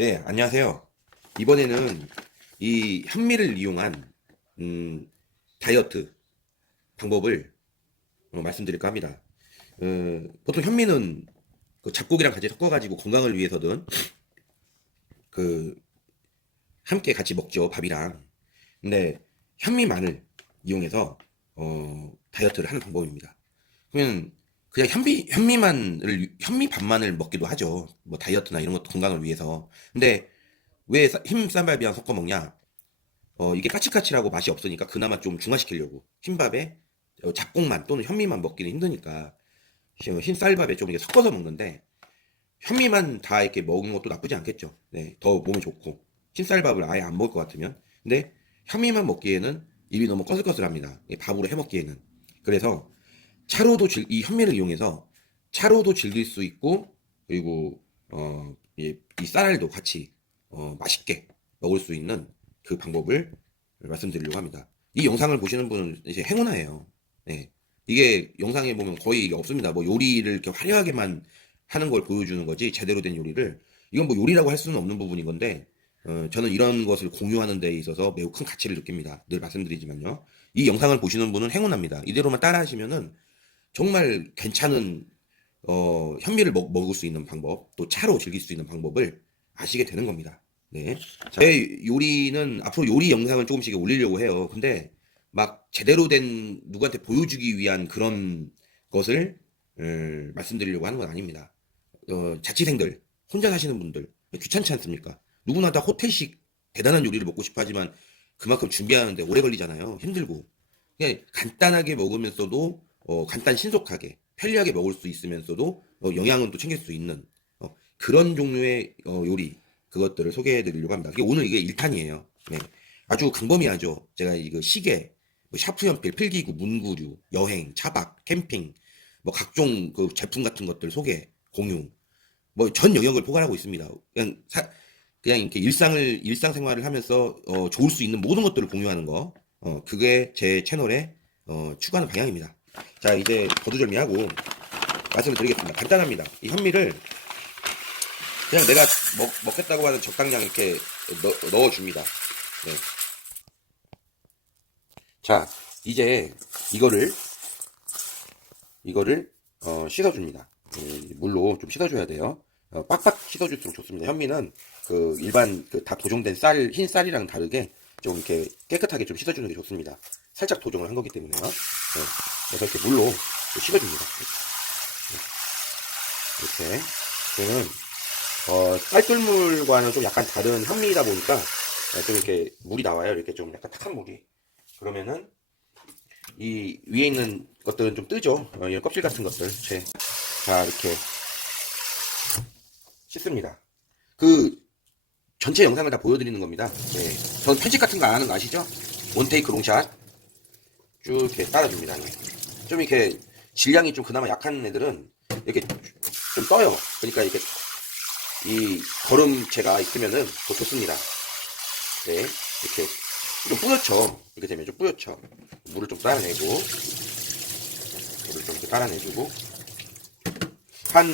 네, 안녕하세요. 이번에는 이 현미를 이용한 다이어트 방법을 말씀드릴까 합니다. 보통 현미는 그 잡곡이랑 같이 섞어가지고 건강을 위해서든 그 함께 같이 먹죠, 밥이랑. 근데 현미만을 이용해서 다이어트를 하는 방법입니다. 그러면 그냥 현미밥만을 먹기도 하죠. 뭐 다이어트나 이런 것도 건강을 위해서. 근데 왜 흰쌀밥이랑 섞어 먹냐? 이게 까칠까칠하고 맛이 없으니까 그나마 좀 중화시키려고 흰밥에 잡곡만 또는 현미만 먹기는 힘드니까 흰 쌀밥에 좀 이렇게 섞어서 먹는데 현미만 다 이렇게 먹는 것도 나쁘지 않겠죠. 네, 더 몸에 좋고 흰쌀밥을 아예 안 먹을 것 같으면 근데 현미만 먹기에는 입이 너무 꺼슬꺼슬합니다. 밥으로 해 먹기에는 그래서 이 현미를 이용해서 차로도 즐길 수 있고 그리고 이 쌀알도 같이 맛있게 먹을 수 있는 그 방법을 말씀드리려고 합니다. 이 영상을 보시는 분은 이제 행운아예요. 네. 이게 영상에 보면 거의 이게 없습니다. 뭐 요리를 이렇게 화려하게만 하는 걸 보여주는 거지 제대로 된 요리를 이건 뭐 요리라고 할 수는 없는 부분인 건데 저는 이런 것을 공유하는 데 있어서 매우 큰 가치를 느낍니다. 늘 말씀드리지만요. 이 영상을 보시는 분은 행운합니다. 이대로만 따라 하시면은 정말 괜찮은 현미를 먹을 수 있는 방법, 또 차로 즐길 수 있는 방법을 아시게 되는 겁니다. 네. 제 요리는 앞으로 요리 영상을 조금씩 올리려고 해요. 근데 막 제대로 된 누구한테 보여주기 위한 그런 것을 말씀드리려고 하는 건 아닙니다. 자취생들, 혼자 사시는 분들 귀찮지 않습니까? 누구나 다 호텔식 대단한 요리를 먹고 싶어 하지만 그만큼 준비하는데 오래 걸리잖아요. 힘들고. 그냥 간단하게 먹으면서도 간단 신속하게 편리하게 먹을 수 있으면서도 영양은 또 챙길 수 있는 그런 종류의 요리 그것들을 소개해 드리려고 합니다. 오늘 이게 1탄이에요. 네. 아주 광범위하죠. 제가 이거 시계, 뭐 샤프 연필, 필기구, 문구류, 여행, 차박, 캠핑, 뭐 각종 그 제품 같은 것들 소개, 공유, 뭐 전 영역을 포괄하고 있습니다. 그냥 이렇게 일상생활을 하면서 좋을 수 있는 모든 것들을 공유하는 거, 그게 제 채널의 추구하는 방향입니다. 자, 이제 거두절미하고 말씀을 드리겠습니다. 간단합니다. 이 현미를 그냥 내가 먹겠다고 하는 적당량 이렇게 넣어줍니다. 네. 자, 이제 이거를 씻어줍니다. 물로 좀 씻어줘야 돼요. 빡빡 씻어줄수록 좋습니다. 현미는 그 일반 그 다 도종된 흰 쌀이랑 다르게 좀 이렇게 깨끗하게 좀 씻어주는 게 좋습니다. 살짝 도정을 한 거기 때문에요. 네. 그래서 이렇게 물로 씻어줍니다. 이렇게. 그러면 쌀뜨물과는 좀 약간 다른 현미이다 보니까 좀 이렇게 물이 나와요. 이렇게 좀 약간 탁한 물이. 그러면은 이 위에 있는 것들은 좀 뜨죠. 이런 껍질 같은 것들. 자, 이렇게 씻습니다. 그 전체 영상을 다 보여드리는 겁니다. 네. 전 편집 같은 거 안 하는 거 아시죠? 원테이크 롱샷 쭉 이렇게 따라줍니다. 좀 이렇게 질량이 좀 그나마 약한 애들은 이렇게 좀 떠요. 그러니까 이렇게 이 거름체가 있으면은 더 좋습니다. 네, 이렇게 좀 뿌옇죠. 이렇게 되면 좀 뿌옇죠. 물을 좀 따라내고 물을 좀 이렇게 따라내주고 한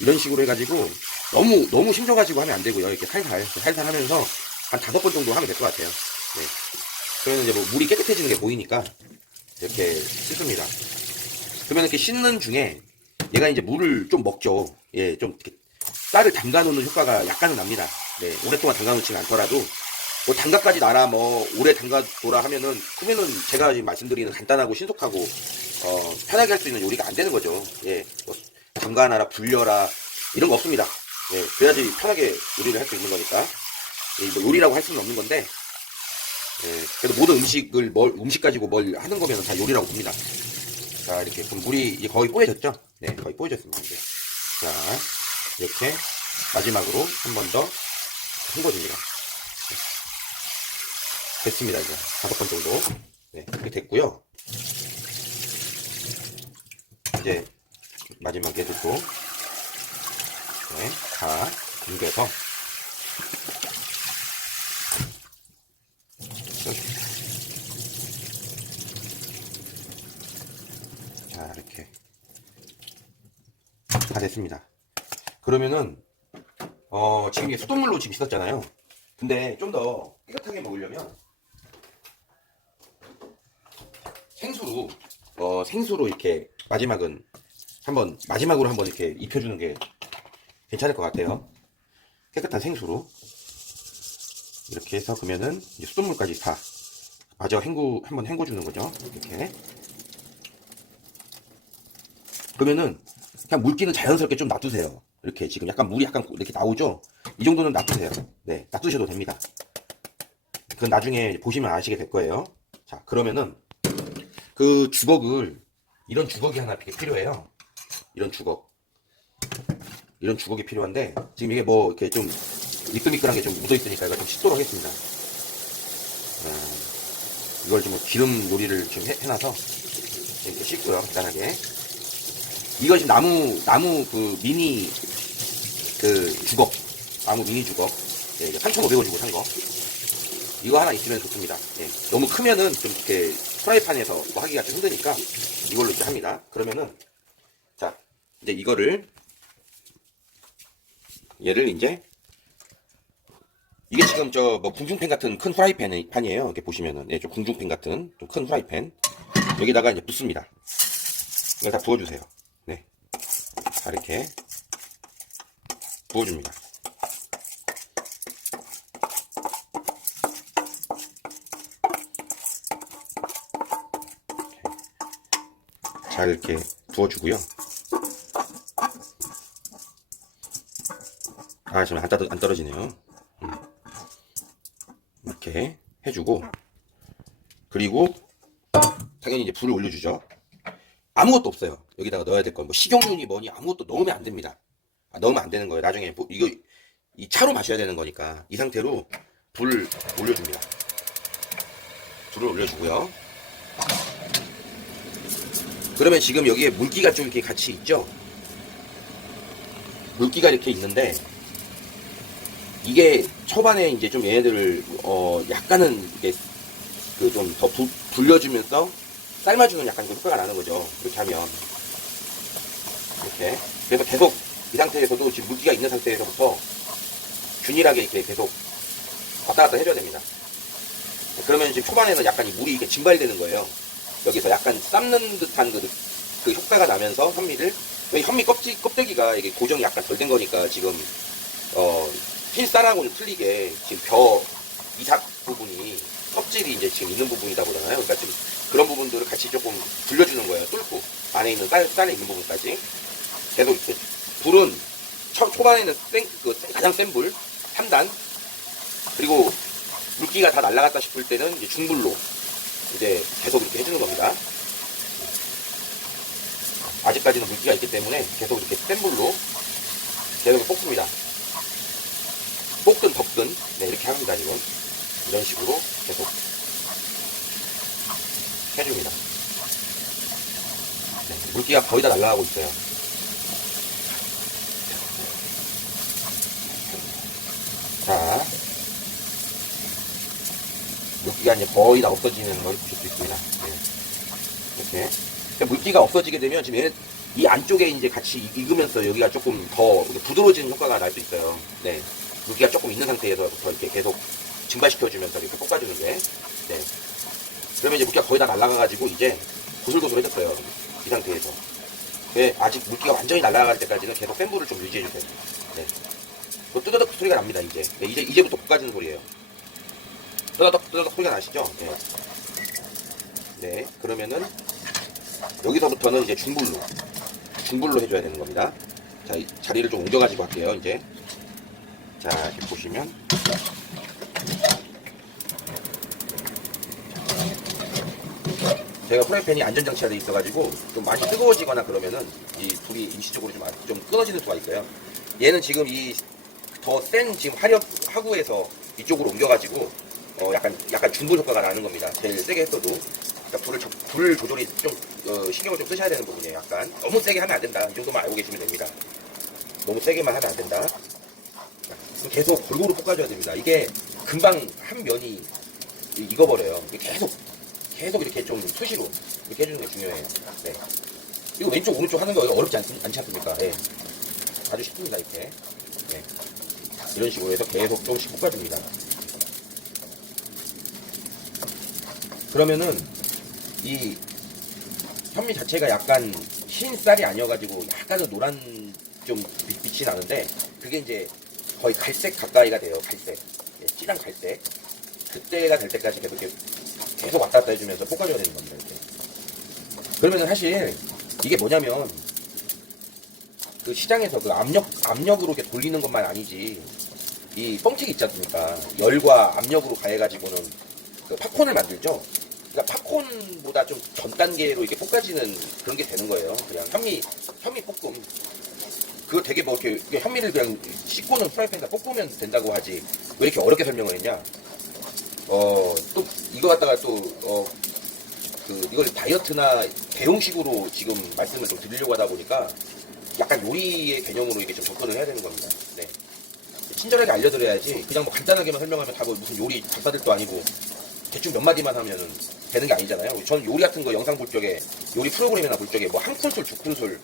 이런 식으로 해가지고 너무 힘줘가지고 하면 안 되고요. 이렇게 살살 하면서 한 5번 정도 하면 될 것 같아요. 네. 그러면 이제 뭐 물이 깨끗해지는 게 보이니까 이렇게 씻습니다. 그러면 이렇게 씻는 중에 얘가 이제 물을 좀 먹죠. 예, 좀 이렇게 쌀을 담가 놓는 효과가 약간은 납니다. 네, 오랫동안 담가 놓지는 않더라도 뭐 담가까지 놔라 뭐 오래 담가 둬라 그러면은 제가 지금 말씀드리는 간단하고 신속하고 편하게 할 수 있는 요리가 안 되는 거죠. 예, 뭐 담가 놔라 불려라 이런 거 없습니다. 예, 그래야지 편하게 요리를 할 수 있는 거니까 뭐 요리라고 할 수는 없는 건데 예, 그래도 모든 음식 가지고 뭘 하는 거면 다 요리라고 봅니다. 자, 이렇게 그럼 물이 이제 거의 뽀얘졌죠? 네, 거의 뽀얘졌습니다. 이제. 자, 이렇게 마지막으로 한 번 더 헹궈줍니다. 네. 됐습니다. 이제 5번 정도. 네, 이렇게 됐고요. 이제 마지막 얘들도 네, 다 옮겨서 써줍니다. 자, 이렇게 다 됐습니다. 그러면은 지금 이게 수돗물로 지금 씻었잖아요. 근데 좀 더 깨끗하게 먹으려면 생수로 이렇게 마지막으로 한번 이렇게 입혀주는 게 괜찮을 것 같아요. 깨끗한 생수로. 이렇게 해서 그러면은 이제 수돗물까지 다 마저 한번 헹궈주는 거죠. 이렇게. 그러면은 그냥 물기는 자연스럽게 좀 놔두세요. 이렇게 지금 약간 물이 약간 이렇게 나오죠? 이 정도는 놔두세요. 네, 놔두셔도 됩니다. 그건 나중에 보시면 아시게 될 거예요. 자, 그러면은 그 주걱을, 이런 주걱이 하나 필요해요. 이런 주걱이 필요한데, 지금 이게 뭐 이렇게 좀 미끌미끌한 게 좀 묻어있으니까 이거 좀 씻도록 하겠습니다. 이걸 좀 기름 요리를 좀 해놔서 이렇게 씻고요, 간단하게. 이거 지금 나무 그 미니 주걱, 나무 미니 주걱, 예, 3,500원 주고 산 거. 이거 하나 있으면 좋습니다. 예, 너무 크면은 좀 이렇게 프라이팬에서 뭐 하기가 좀 힘드니까 이걸로 이렇게 합니다. 그러면은, 자, 이제 얘를 이제, 이게 지금 뭐 궁중팬 같은 큰 프라이팬이에요. 이렇게 보시면은, 예, 좀 궁중팬 같은 좀 큰 프라이팬. 여기다가 이제 붓습니다. 이거 다 부어주세요. 네. 자, 이렇게 부어줍니다. 잘 이렇게 부어주고요. 아, 지금 안 떨어지네요. 이렇게 해주고, 그리고 당연히 이제 불을 올려주죠. 아무것도 없어요. 여기다가 넣어야 될 건 뭐 식용유니 뭐니 아무것도 넣으면 안 됩니다. 넣으면 안 되는 거예요. 나중에 이거 이 차로 마셔야 되는 거니까 이 상태로 불을 올려줍니다. 불을 올려주고요. 그러면 지금 여기에 물기가 좀 이렇게 같이 있죠? 물기가 이렇게 있는데, 이게 초반에 이제 좀 얘네들을 약간은 이게 그 좀 더 불려주면서 삶아주는 약간 그 효과가 나는 거죠. 그렇게 하면 이렇게. 그래서 계속 이 상태에서도 지금 물기가 있는 상태에서부터 균일하게 이렇게 계속 왔다 갔다 해줘야 됩니다. 그러면 지금 초반에는 약간 이 물이 이렇게 증발되는 거예요. 여기서 약간 삶는 듯한 그 효과가 나면서 현미를, 여기 현미 껍데기가 이게 고정이 약간 덜 된 거니까 지금 흰 쌀하고는 틀리게 지금 벼 이삭 부분이 껍질이 이제 지금 있는 부분이다 보잖아요. 그러니까 지금 그런 부분들을 같이 조금 불려주는 거예요. 뚫고 안에 있는 쌀에 있는 부분까지 계속 이렇게. 불은 초반에는 가장 센 불 3단, 그리고 물기가 다 날라갔다 싶을 때는 이제 중불로 이제 계속 이렇게 해주는 겁니다. 아직까지는 물기가 있기 때문에 계속 이렇게 센 불로 계속 볶습니다. 볶든 덮든, 네, 이렇게 합니다. 지금 이런 식으로 계속 해줍니다. 네, 물기가 거의 다 날라가고 있어요. 자, 물기가 이제 거의 다 없어지는 걸 보실 수 있습니다. 네, 이렇게. 물기가 없어지게 되면 지금 얘네 이 안쪽에 이제 같이 익으면서 여기가 조금 더 부드러워지는 효과가 날 수 있어요. 네, 물기가 조금 있는 상태에서부터 이렇게 계속 증발시켜주면서 이렇게 볶아주는 게. 네. 그러면 이제 물기가 거의 다 날아가가지고 이제 고슬고슬해졌어요. 이 상태에서. 네, 아직 물기가 완전히 날아갈 때까지는 계속 센 불을 좀 유지해주세요. 네. 그 뜨더덕 소리가 납니다, 이제. 네, 이제부터 볶아지는 소리예요. 뜨더덕 소리가 나시죠? 네. 네, 그러면은 여기서부터는 이제 중불로 해줘야 되는 겁니다. 자, 자리를 좀 옮겨가지고 할게요, 이제. 자, 이렇게 보시면. 제가 프라이팬이 안전장치가 돼 있어가지고 좀 많이 뜨거워지거나 그러면은 이 불이 일시적으로 좀 끊어지는 수가 있어요. 얘는 지금 이 더 센 지금 화구에서 이쪽으로 옮겨가지고 약간 중불 효과가 나는 겁니다. 제일 세게 했어도. 그러니까 불 조절이 좀 신경을 좀 쓰셔야 되는 부분이에요. 약간 너무 세게 하면 안 된다. 이 정도만 알고 계시면 됩니다. 너무 세게만 하면 안 된다. 계속 골고루 볶아줘야 됩니다. 이게 금방 한 면이 익어버려요. 계속 이렇게 좀 수시로 이렇게 해주는 게 중요해요. 네. 이거 왼쪽 오른쪽 하는 거 어렵지 않지 않습니까? 네. 아주 쉽습니다. 이렇게. 네. 이런 식으로 해서 계속 조금씩 볶아줍니다. 그러면은 이 현미 자체가 약간 흰 쌀이 아니어가지고 약간은 노란 좀 빛이 나는데 그게 이제 거의 갈색 가까이가 돼요. 갈색, 진한 갈색. 그때가 될 때까지 계속 왔다 갔다 해주면서 볶아줘야 되는 겁니다. 이렇게. 그러면은 사실 이게 뭐냐면 그 시장에서 그 압력으로 이렇게 돌리는 것만 아니지 이 뻥튀기 있지 않습니까? 열과 압력으로 가해가지고는 그 팝콘을 만들죠. 그러니까 팝콘보다 좀 전 단계로 이렇게 볶아지는 그런 게 되는 거예요. 그냥 현미 볶음. 그거 되게 뭐 이렇게 현미를 그냥 씻고는 프라이팬에다 볶으면 된다고 하지 왜 이렇게 어렵게 설명을 했냐? 또 이거 갖다가 이걸 다이어트나 대용식으로 지금 말씀을 좀 드리려고 하다 보니까 약간 요리의 개념으로 이게 좀 접근을 해야 되는 겁니다. 네. 친절하게 알려드려야지 그냥 뭐 간단하게만 설명하면 다 뭐 무슨 요리 작가들도 아니고 대충 몇 마디만 하면은 되는 게 아니잖아요. 전 요리 같은 거 영상 볼 적에 요리 프로그램이나 볼 적에 뭐 한 큰술, 두 큰술,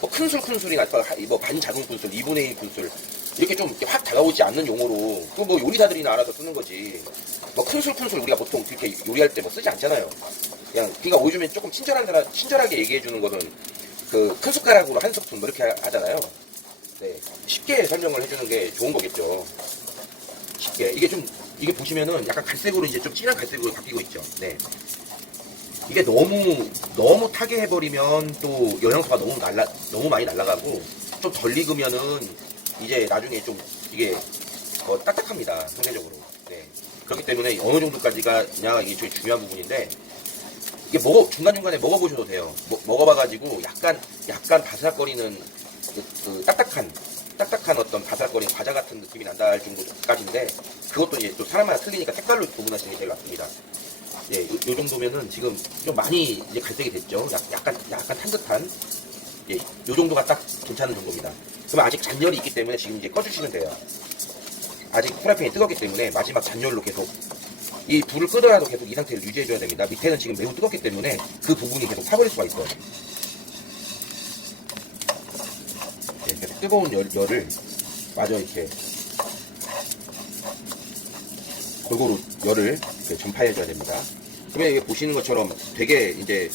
뭐 큰술이나 뭐 반 작은 큰술, 2분의 1 큰술 이렇게 좀 이렇게 확 다가오지 않는 용어로 그 뭐 요리사들이나 알아서 쓰는 거지. 뭐 큰술 우리가 보통 그렇게 요리할 때 뭐 쓰지 않잖아요. 그냥 그러니까 요즘에 조금 친절하게 얘기해 주는 것은 그 큰 숟가락으로 한 스푼 뭐 이렇게 하잖아요. 네, 쉽게 설명을 해주는 게 좋은 거겠죠. 쉽게 이게 보시면은 약간 갈색으로 이제 좀 진한 갈색으로 바뀌고 있죠. 네. 이게 너무 타게 해버리면 또 영양소가 너무 많이 날아가고 좀 덜 익으면은 이제 나중에 좀 이게 딱딱합니다. 상대적으로. 네. 그렇기 때문에 어느 정도까지가 이게 되게 중요한 부분인데 이게 중간중간에 먹어보셔도 돼요. 먹어봐가지고 약간 바삭거리는 그 딱딱한 어떤 바삭거리는 과자 같은 느낌이 난다 할 정도까지인데 그것도 이제 또 사람마다 틀리니까 색깔로 구분하시는 게 제일 낫습니다. 예, 요 정도면은 지금 좀 많이 이제 갈색이 됐죠. 약간 탄 듯한 예, 요 정도가 딱 괜찮은 정도입니다. 그러면 아직 잔열이 있기 때문에 지금 이제 꺼주시면 돼요. 아직 프라이팬이 뜨겁기 때문에 마지막 잔열로 계속 이 불을 끄더라도 계속 이 상태를 유지해줘야 됩니다. 밑에는 지금 매우 뜨겁기 때문에 그 부분이 계속 타버릴 수가 있어요. 예, 계속 뜨거운 열을 마저 이렇게 골고루 열을 이렇게 전파해줘야 됩니다. 그러면 이게 보시는 것처럼 되게 이제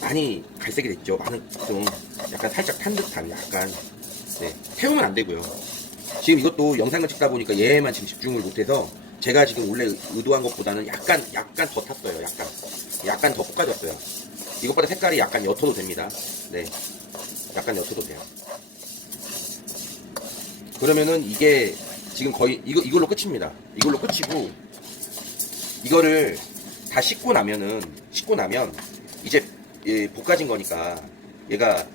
많이 갈색이 됐죠. 좀 약간 살짝 탄 듯한 약간 네, 태우면 안 되고요. 지금 이것도 영상을 찍다 보니까 얘만 지금 집중을 못해서 제가 지금 원래 의도한 것보다는 약간 더 탔어요. 약간 더 볶아졌어요. 이것보다 색깔이 약간 옅어도 됩니다. 네, 약간 옅어도 돼요. 그러면은 이게 지금 거의 이걸로 끝입니다. 이걸로 끝이고 이거를 다 씻고 나면 이제 볶아진 거니까 얘가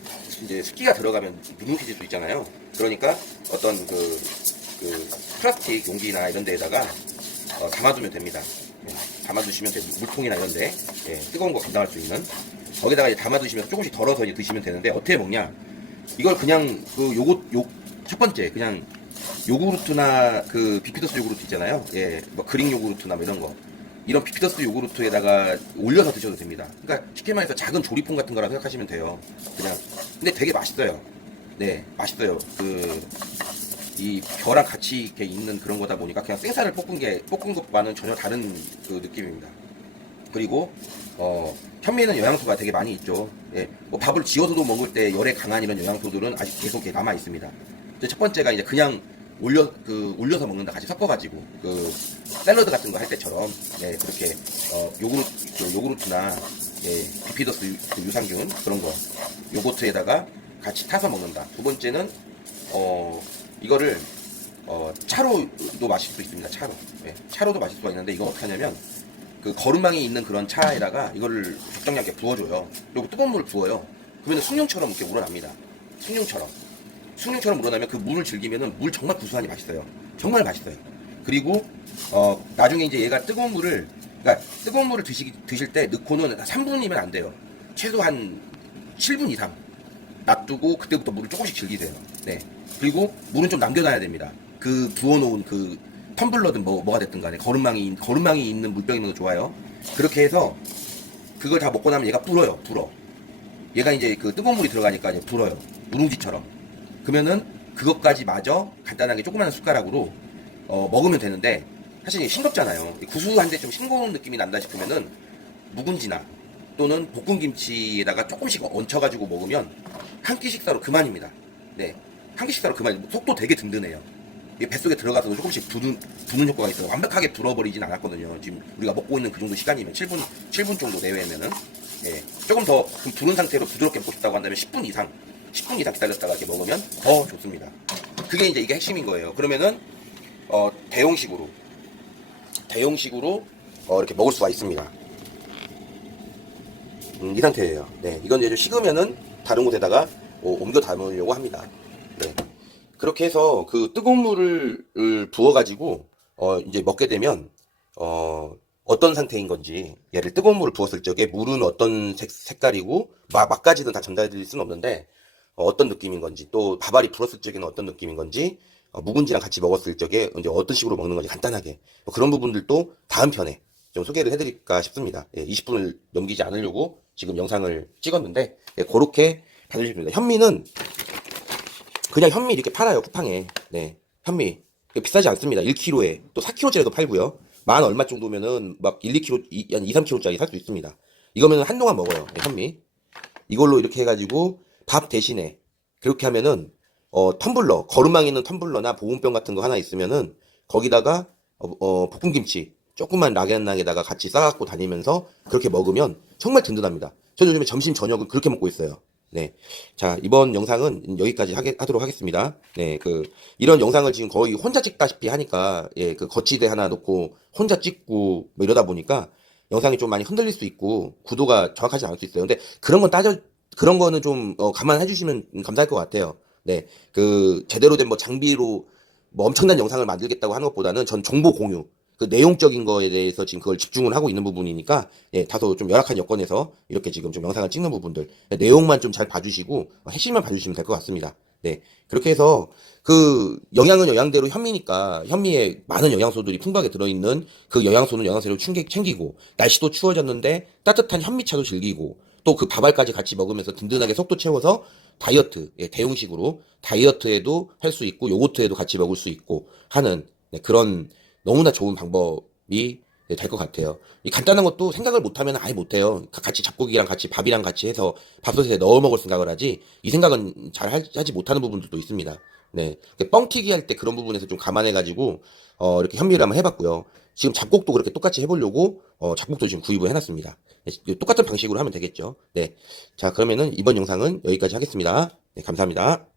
이제 습기가 들어가면 눅눅해질 수 있잖아요. 그러니까 어떤 그 플라스틱 용기나 이런 데에다가 담아두면 됩니다. 담아두시면 물통이나 이런 데 뜨거운 거 감당할 수 있는 거기다가 이제 담아두시면 조금씩 덜어서 이제 드시면 되는데 어떻게 먹냐? 이걸 그냥 첫 번째 그냥 요구르트나 그 비피더스 요구르트 있잖아요. 예, 뭐 그릭 요구르트나 뭐 이런 거. 이런 비피더스 요구르트에다가 올려서 드셔도 됩니다. 그러니까 쉽게 말해서 작은 조리퐁 같은 거라 생각하시면 돼요. 그냥. 근데 되게 맛있어요. 네, 맛있어요. 이 벼랑 같이 이렇게 있는 그런 거다 보니까 그냥 생쌀을 볶은 것과는 전혀 다른 그 느낌입니다. 그리고 현미에는 영양소가 되게 많이 있죠. 예, 뭐 밥을 지어서도 먹을 때 열에 강한 이런 영양소들은 아직 계속 남아 있습니다. 첫 번째가 이제 그냥 올려서 먹는다 같이 섞어가지고 샐러드 같은 거 할 때처럼 그렇게 요구르트나 비피더스 유산균 그런 거 요거트에다가 같이 타서 먹는다. 두 번째는 이거를 차로도 마실 수 있습니다. 차로도 마실 수가 있는데 이건 어떻게 하냐면 그 거름망이 있는 그런 차에다가 이거를 적정량게 부어줘요. 그리고 뜨거운 물을 부어요. 그러면 숭늉처럼 이렇게 우러납니다. 숭늉처럼 우러나면 그 물을 즐기면은 물 정말 구수하니 맛있어요. 정말 맛있어요. 그리고 나중에 이제 얘가 뜨거운 물을 드실 때 넣고는 3분이면 안 돼요. 최소 한 7분 이상 놔두고 그때부터 물을 조금씩 즐기세요. 네. 그리고 물은 좀 남겨놔야 됩니다. 그 부어놓은 그 텀블러든 뭐가 됐든 간에 거름망이 있는 물병이 있는 거 좋아요. 그렇게 해서 그걸 다 먹고 나면 얘가 불어. 얘가 이제 그 뜨거운 물이 들어가니까 이제 불어요. 누룽지처럼. 그러면은 그것까지 마저 간단하게 조그마한 숟가락으로 먹으면 되는데 사실 싱겁잖아요. 구수한데 좀 싱거운 느낌이 난다 싶으면은 묵은지나 또는 볶음김치에다가 조금씩 얹혀가지고 먹으면 한 끼 식사로 그만입니다. 네, 한 끼 식사로 그만. 속도 되게 든든해요. 이게 뱃속에 들어가서도 조금씩 부는 효과가 있어요. 완벽하게 불어버리진 않았거든요. 지금 우리가 먹고 있는 그 정도 시간이면 7분 정도 내외면은. 예, 조금 더 부른 상태로 부드럽게 먹고 싶다고 한다면 10분 이상 기다렸다가 이렇게 먹으면 더 좋습니다. 그게 이제 이게 핵심인 거예요. 그러면은, 대용식으로 이렇게 먹을 수가 있습니다. 이 상태예요. 네, 이건 이제 좀 식으면은 다른 곳에다가 옮겨 담으려고 합니다. 네. 그렇게 해서 그 뜨거운 물을 부어가지고 이제 먹게 되면 어떤 상태인 건지, 얘를 뜨거운 물을 부었을 적에 물은 어떤 색깔이고 맛까지는 다 전달드릴 수는 없는데 어떤 느낌인 건지, 또 밥알이 불었을 적에는 어떤 느낌인 건지, 묵은지랑 같이 먹었을 적에 이제 어떤 식으로 먹는 건지 간단하게 그런 부분들도 다음 편에 좀 소개를 해드릴까 싶습니다. 예, 20분을 넘기지 않으려고 지금 영상을 찍었는데, 예, 그렇게 봐주시면 됩니다. 현미는 그냥 현미 이렇게 팔아요, 쿠팡에. 네, 현미 비싸지 않습니다. 1kg에 또 4kg짜리도 팔고요. 만 얼마 정도면은 막 1, 2kg, 한 2, 3kg짜리 살 수 있습니다. 이거면 한동안 먹어요. 네, 현미. 이걸로 이렇게 해가지고 밥 대신에 그렇게 하면은 텀블러, 거름망 있는 텀블러나 보온병 같은 거 하나 있으면은 거기다가 볶음김치 조그만 락앤락에다가 같이 싸갖고 다니면서 그렇게 먹으면 정말 든든합니다. 저는 요즘에 점심 저녁은 그렇게 먹고 있어요. 네. 자, 이번 영상은 여기까지 하도록 하겠습니다. 네, 이런 영상을 지금 거의 혼자 찍다시피 하니까, 예, 거치대 하나 놓고 혼자 찍고 뭐 이러다 보니까 영상이 좀 많이 흔들릴 수 있고 구도가 정확하지 않을 수 있어요. 근데 그런 거는 좀 감안해 주시면 감사할 것 같아요. 네, 제대로 된 뭐 장비로 뭐 엄청난 영상을 만들겠다고 하는 것보다는 전 정보 공유, 내용적인 거에 대해서 지금 그걸 집중을 하고 있는 부분이니까, 예, 다소 좀 열악한 여건에서 이렇게 지금 좀 영상을 찍는 부분들, 내용만 좀 잘 봐주시고 핵심만 봐주시면 될 것 같습니다. 네, 그렇게 해서 영양은 영양대로 현미니까 현미에 많은 영양소들이 풍부하게 들어있는 그 영양소는 영양소로 챙기고, 날씨도 추워졌는데 따뜻한 현미차도 즐기고, 또 그 밥알까지 같이 먹으면서 든든하게 속도 채워서 다이어트, 예, 대용식으로 다이어트에도 할 수 있고 요거트에도 같이 먹을 수 있고 하는, 네, 그런 너무나 좋은 방법이 될 것 같아요. 이 간단한 것도 생각을 못하면 아예 못해요. 같이 잡고기랑 같이 밥이랑 같이 해서 밥솥에 넣어 먹을 생각을 하지, 이 생각은 잘 하지 못하는 부분들도 있습니다. 네, 뻥튀기 할 때 그런 부분에서 좀 감안해가지고 이렇게 현미를 한번 해봤고요. 지금 잡곡도 그렇게 똑같이 해보려고 잡곡도 지금 구입을 해놨습니다. 네, 똑같은 방식으로 하면 되겠죠. 네, 자, 그러면은 이번 영상은 여기까지 하겠습니다. 네, 감사합니다.